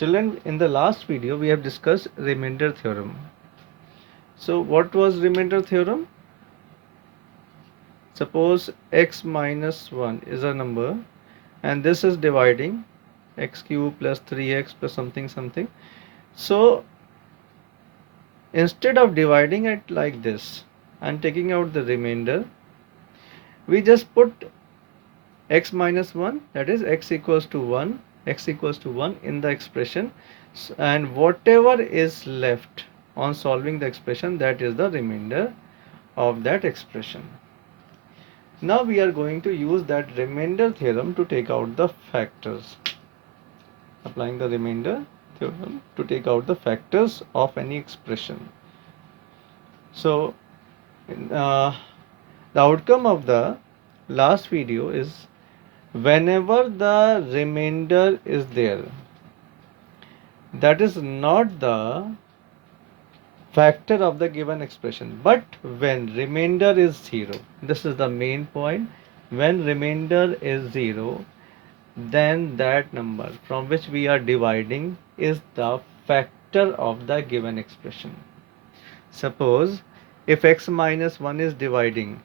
Children, in the last video we have discussed remainder theorem. So what was remainder theorem? Suppose x minus 1 is a number and this is dividing x cube plus 3x plus something something. So instead of dividing it like this and taking out the remainder, we just put x minus 1, that is x equals to 1, x equals to 1 in the expression, and whatever is left on solving the expression, that is the remainder of that expression. Now we are going to use that remainder theorem to take out the factors. Applying the remainder theorem to take out the factors of any expression. So the outcome of the last video is whenever the remainder is there, that is not the factor of the given expression, but when remainder is 0, this is the main point. When remainder is 0, then that number from which we are dividing is the factor of the given expression. Suppose if x minus 1 is dividing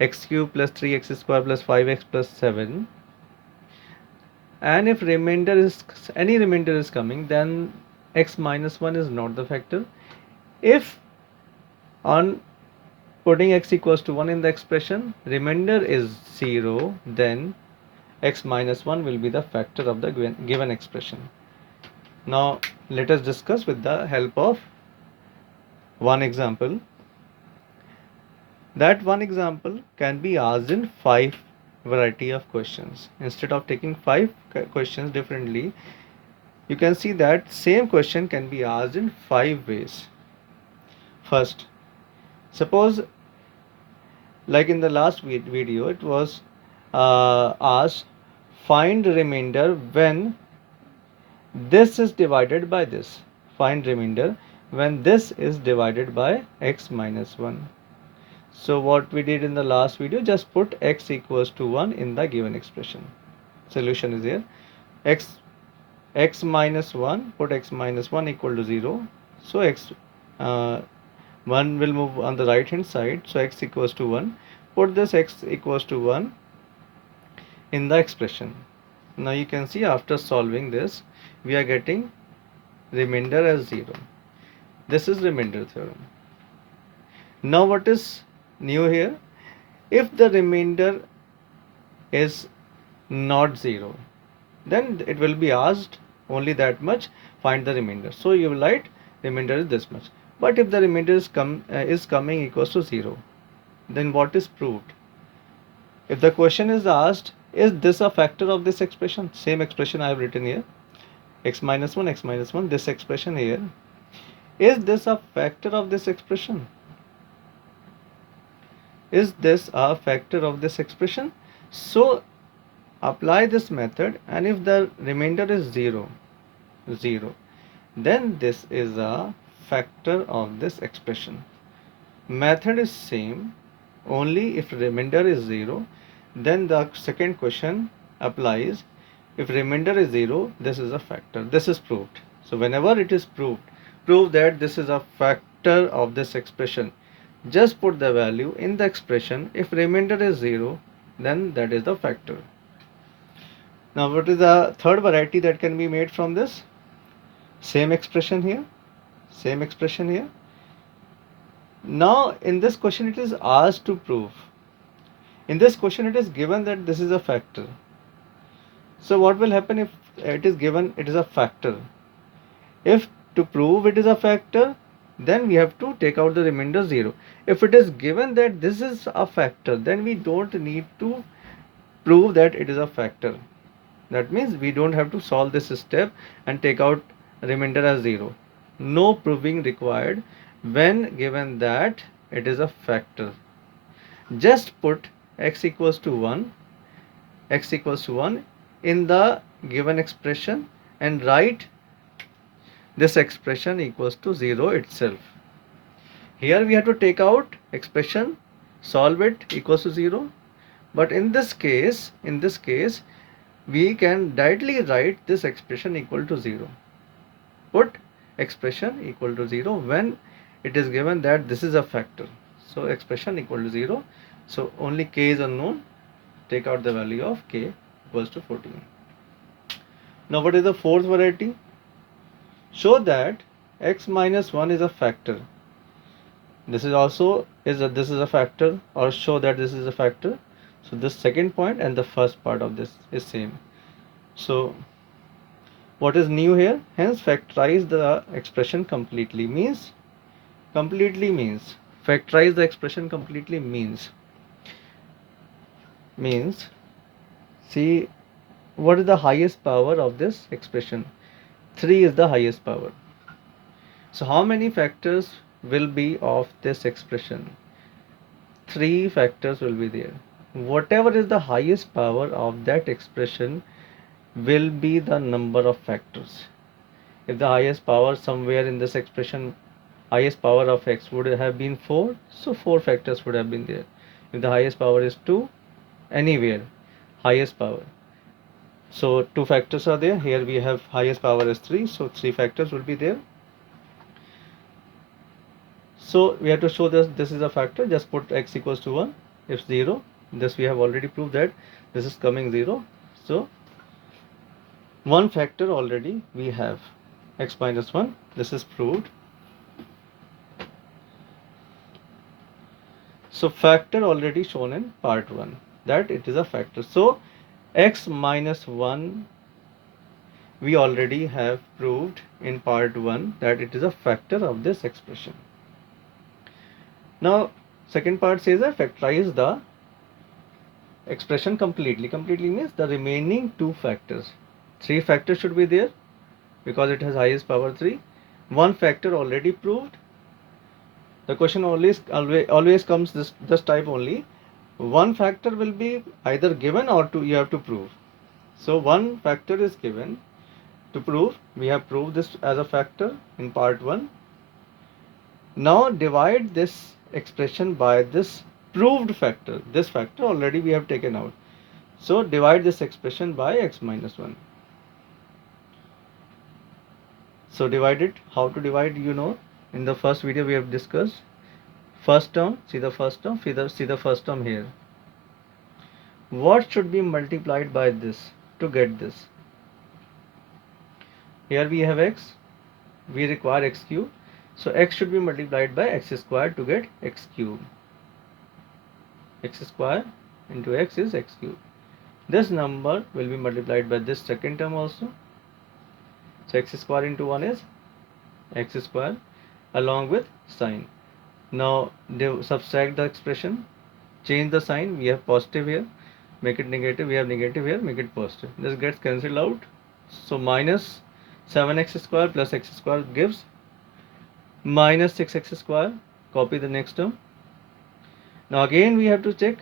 x cube plus 3x square plus 5x plus 7, and if remainder is any remainder is coming, then x minus 1 is not the factor. If on putting x equals to 1 in the expression, remainder is 0, then x minus 1 will be the factor of the given expression. Now let us discuss with the help of one example. That one example can be asked in 5 variety of questions. Instead of taking 5 questions differently, you can see that same question can be asked in 5 ways. First, suppose like in the last video it was asked find remainder when this is divided by this. Find remainder when this is divided by x minus 1. So what we did in the last video, just put x equals to 1 in the given expression. Solution is here. x minus 1, put x minus 1 equal to 0. So x 1 will move on the right hand side. So x equals to 1. Put this x equals to 1 in the expression. Now you can see after solving this, we are getting remainder as 0. This is remainder theorem. Now what is new here? If the remainder is not 0, then it will be asked only that much, find the remainder. So you will write remainder is this much. But if the remainder is coming equals to 0, then what is proved? If the question is asked, is this a factor of this expression? Same expression I have written here, x minus 1, this expression here. Is this a factor of this expression? Is this a factor of this expression? So apply this method, and if the remainder is 0, then this is a factor of this expression. Method is same, only if remainder is 0, then the second question applies. If remainder is 0, this is a factor. This is proved. So whenever it is proved, prove that this is a factor of this expression. Just put the value in the expression. If remainder is 0, then that is the factor. Now what is the third variety that can be made from this? Same expression here, same expression here. Now in this question it is asked to prove. In this question it is given that this is a factor. So what will happen if it is given it is a factor? If to prove it is a factor, then we have to take out the remainder 0. If it is given that this is a factor, then we don't need to prove that it is a factor. That means we don't have to solve this step and take out remainder as 0. No proving required when given that it is a factor. Just put x equals to 1 in the given expression and write this expression equals to 0 itself. Here we have to take out expression, solve it equals to 0. But in this case, we can directly write this expression equal to 0. Put expression equal to 0 when it is given that this is a factor. So expression equal to 0. So only k is unknown. Take out the value of k equals to 14. Now what is the fourth variety? Show that x minus 1 is a factor. This is also this is a factor, or show that this is a factor. So this second point and the first part of this is same. So what is new here? Hence factorize the expression completely means factorize the expression completely means see what is the highest power of this expression. 3 is the highest power. So how many factors will be of this expression? 3 factors will be there. Whatever is the highest power of that expression will be the number of factors. If the highest power somewhere in this expression, highest power of x would have been 4, so 4 factors would have been there. If the highest power is 2, anywhere, highest power. So 2 factors are there. Here we have highest power is 3, so 3 factors will be there. So we have to show this is a factor. Just put x equals to 1. If 0, this we have already proved that this is coming 0. So one factor already we have, x minus 1. This is proved. So factor already shown in part 1 that it is a factor. So x minus 1 we already have proved in part 1 that it is a factor of this expression. Now second part says that factorize the expression completely. Completely means the remaining 2 factors. 3 factors should be there because it has highest power 3. One factor already proved. The question always comes this type only. One factor will be either given or you have to prove. So one factor is given to prove. We have proved this as a factor in part 1. Now divide this expression by this proved factor. This factor already we have taken out. So divide this expression by x minus 1. So divide it. How to divide, you know, in the first video we have discussed. First term, see the first term, see the first term here. What should be multiplied by this to get this? Here we have x, we require x cube. So x should be multiplied by x square to get x cube. X square into x is x cube. This number will be multiplied by this second term also. So x square into 1 is x square along with sign. Now subtract the expression, change the sign. We have positive here, make it negative. We have negative here, make it positive. This gets cancelled out. So minus 7x square plus x square gives minus 6x square. Copy the next term. Now again we have to check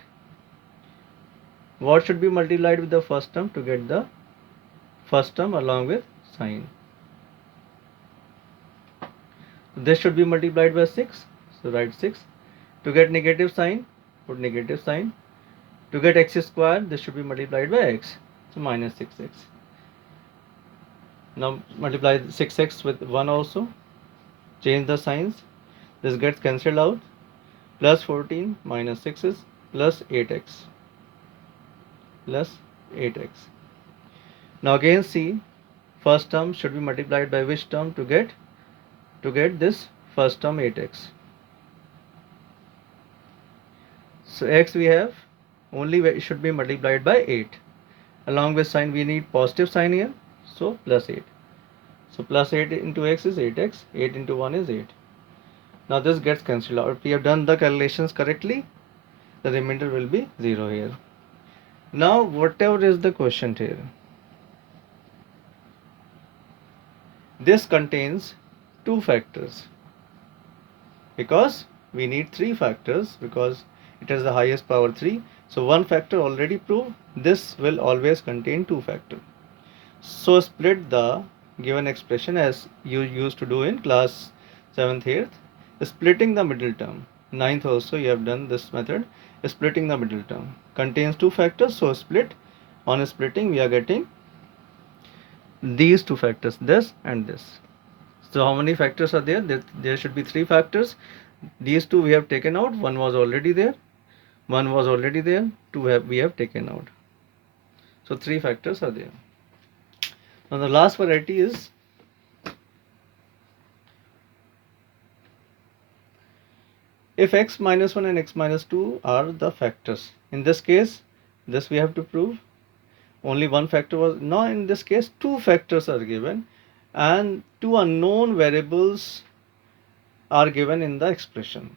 what should be multiplied with the first term to get the first term along with sign. This should be multiplied by 6. So write 6. To get negative sign, put negative sign. To get x square, this should be multiplied by x. So minus 6x. Now multiply 6x with 1 also. Change the signs. This gets cancelled out. Plus 14 minus 6 is plus 8x. Plus 8x. Now again see, first term should be multiplied by which term to get this first term 8x. So x we have only should be multiplied by 8. Along with sign we need positive sign here. So plus 8. So plus 8 into x is 8x. 8 into 1 is 8. Now this gets cancelled out. If we have done the calculations correctly, the remainder will be 0 here. Now whatever is the quotient here, this contains 2 factors because we need 3 factors because it has the highest power 3. So one factor already proved. This will always contain 2 factors. So split the given expression as you used to do in class 7th, 8th. Splitting the middle term. 9th also you have done this method. Splitting the middle term contains 2 factors. So split On splitting, we are getting these two factors, this and this. So how many factors are there? There should be three factors. These two we have taken out. One was already there. One was already there. We have taken out. So three factors are there. Now the last variety is if x minus 1 and x minus 2 are the factors. In this case, this we have to prove. Only one factor was. Now in this case, two factors are given and two unknown variables are given in the expression.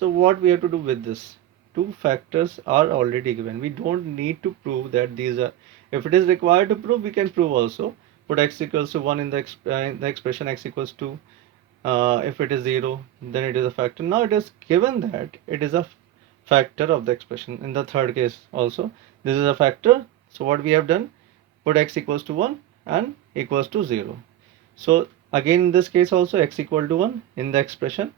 So what we have to do with this? Two factors are already given. We don't need to prove that these are. If it is required to prove, we can prove also. Put x equals to 1 in the expression x equals 2. If it is 0, then it is a factor. Now it is given that it is a factor of the expression. In the third case also, this is a factor. So what we have done? Put x equals to 1 and equals to 0. So again in this case also x equal to 1 in the expression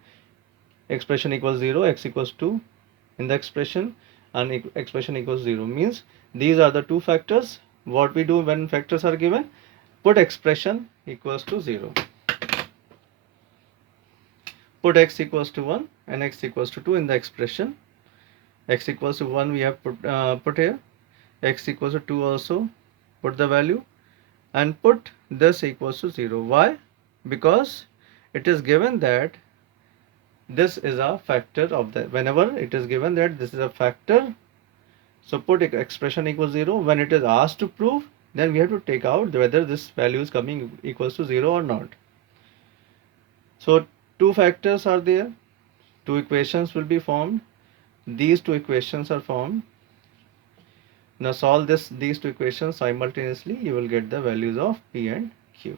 equals 0, x equals 2 in the expression, and expression equals 0, means these are the two factors. What we do when factors are given? Put expression equals to 0. Put x equals to 1 and x equals to 2 in the expression. X equals to 1 we have put here. X equals to 2 also put the value, and put this equals to 0. Why? Because it is given that this is a factor of the, whenever it is given that this is a factor, so put expression equals 0. When it is asked to prove, then we have to take out whether this value is coming equals to 0 or not. So two factors are there, two equations will be formed. These two equations are formed. Now solve these two equations simultaneously, you will get the values of P and Q.